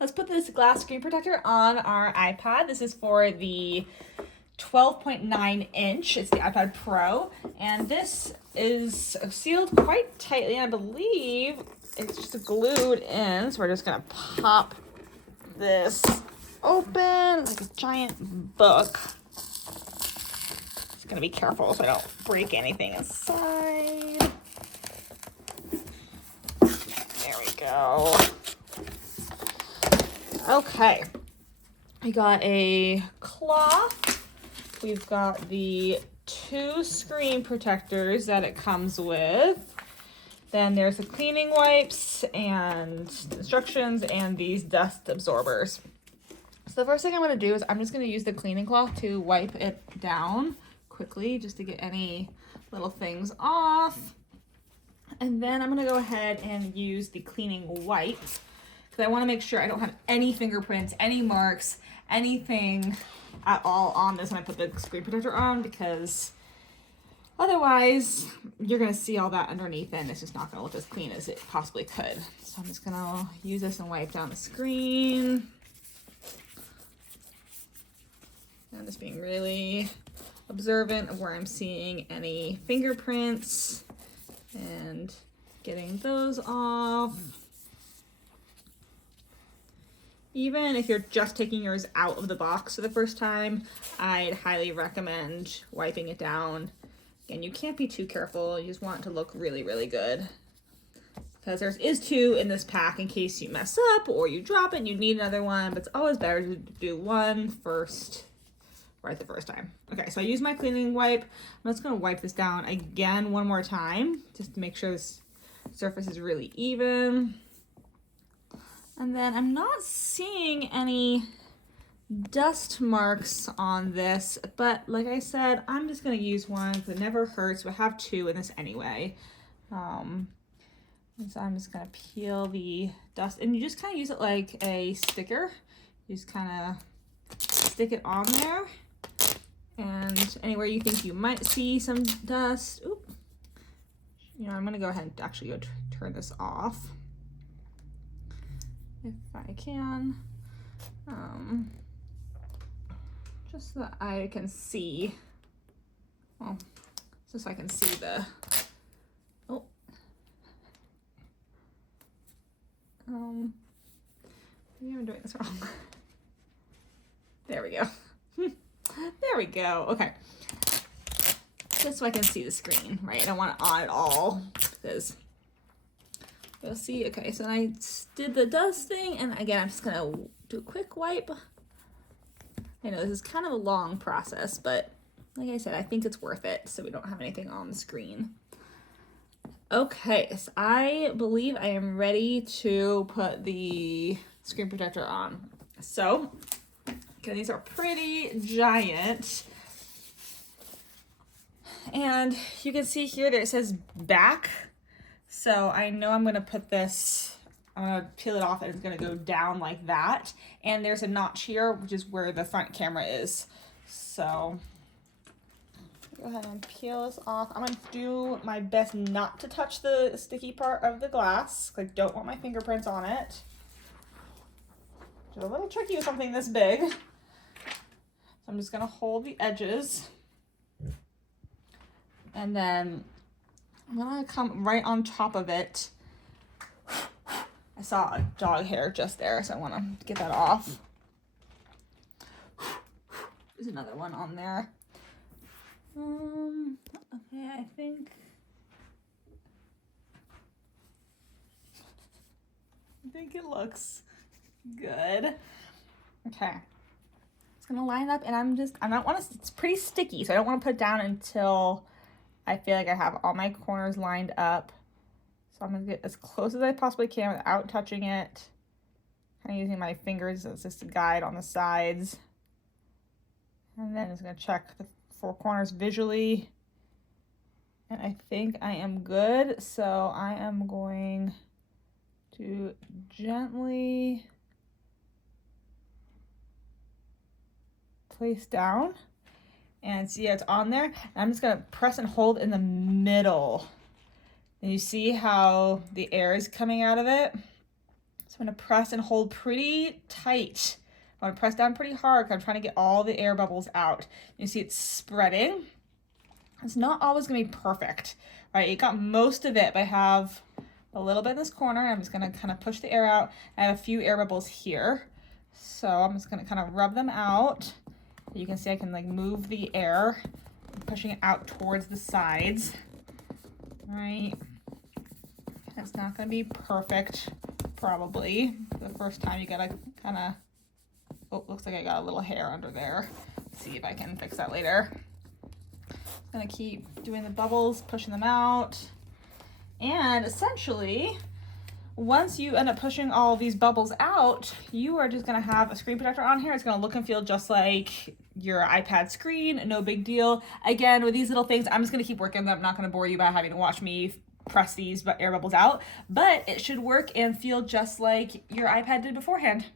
Let's put this glass screen protector on our iPad. This is for the 12.9 inch. It's the iPad Pro, and this is sealed quite tightly. I believe it's just glued in, so we're just gonna pop this open like a giant book. Just gonna be careful so I don't break anything inside. There we go. Okay, I got a cloth. We've got the 2 screen protectors that it comes with. Then there's the cleaning wipes and instructions and these dust absorbers. So the first thing I'm going to do is I'm just going to use the cleaning cloth to wipe it down quickly just to get any little things off. And then I'm going to go ahead and use the cleaning wipe because I want to make sure I don't have any fingerprints, any marks, anything at all on this when I put the screen protector on, because otherwise you're going to see all that underneath and it's just not going to look as clean as it possibly could. So I'm just going to use this and wipe down the screen. I'm just being really observant of where I'm seeing any fingerprints and getting those off. Even if you're just taking yours out of the box for the first time, I'd highly recommend wiping it down. And you can't be too careful. You just want it to look really, really good. Because there is 2 in this pack in case you mess up or you drop it and you need another one. But it's always better to do one first, right the first time. Okay, so I use my cleaning wipe. I'm just going to wipe this down again one more time just to make sure this surface is really even. And then I'm not seeing any dust marks on this, but like I said, I'm just gonna use one because it never hurts. We have 2 in this anyway. And so I'm just gonna peel the dust, and you just kind of use it like a sticker. You just kind of stick it on there, and anywhere you think you might see some dust. Oop. You know, I'm gonna go ahead and actually go turn this off if I can, just so that I can see, well, just so I can see the, oh, maybe I'm doing this wrong. There we go. There we go. Okay, just so I can see the screen, right? I don't want it on at all because you'll see. Okay, so I did the dust thing, and again, I'm just gonna do a quick wipe. I know this is kind of a long process, but like I said, I think it's worth it so we don't have anything on the screen. Okay, so I believe I am ready to put the screen protector on. So, okay, these are pretty giant. And you can see here that it says back. So I know I'm gonna put this, I'm gonna peel it off and it's gonna go down like that. And there's a notch here, which is where the front camera is. So go ahead and peel this off. I'm gonna do my best not to touch the sticky part of the glass. I don't want my fingerprints on it. It's a little tricky with something this big. So I'm just gonna hold the edges. And then I'm gonna come right on top of it. I saw a dog hair just there, so I wanna get that off. There's another one on there. Okay, I think it looks good. Okay. It's gonna line up, and I don't wanna, it's pretty sticky, so I don't wanna put it down until I feel like I have all my corners lined up. So I'm gonna get as close as I possibly can without touching it. Kind of using my fingers as just a guide on the sides. And then just gonna check the 4 corners visually. And I think I am good. So I am going to gently place down. And see, it's on there. And I'm just gonna press and hold in the middle. And you see how the air is coming out of it? So I'm gonna press and hold pretty tight. I'm gonna press down pretty hard because I'm trying to get all the air bubbles out. You see it's spreading. It's not always gonna be perfect, right? You got most of it, but I have a little bit in this corner. I'm just gonna kind of push the air out. I have a few air bubbles here. So I'm just gonna kind of rub them out. You can see I can like move the air, pushing it out towards the sides, right? It's not gonna be perfect, probably. The first time you gotta kind of, oh, looks like I got a little hair under there. Let's see if I can fix that later. Just gonna keep doing the bubbles, pushing them out. And essentially, once you end up pushing all these bubbles out, you are just gonna have a screen protector on here. It's gonna look and feel just like your iPad screen, no big deal. Again, with these little things, I'm just gonna keep working them. I'm not gonna bore you by having to watch me press these air bubbles out, but it should work and feel just like your iPad did beforehand.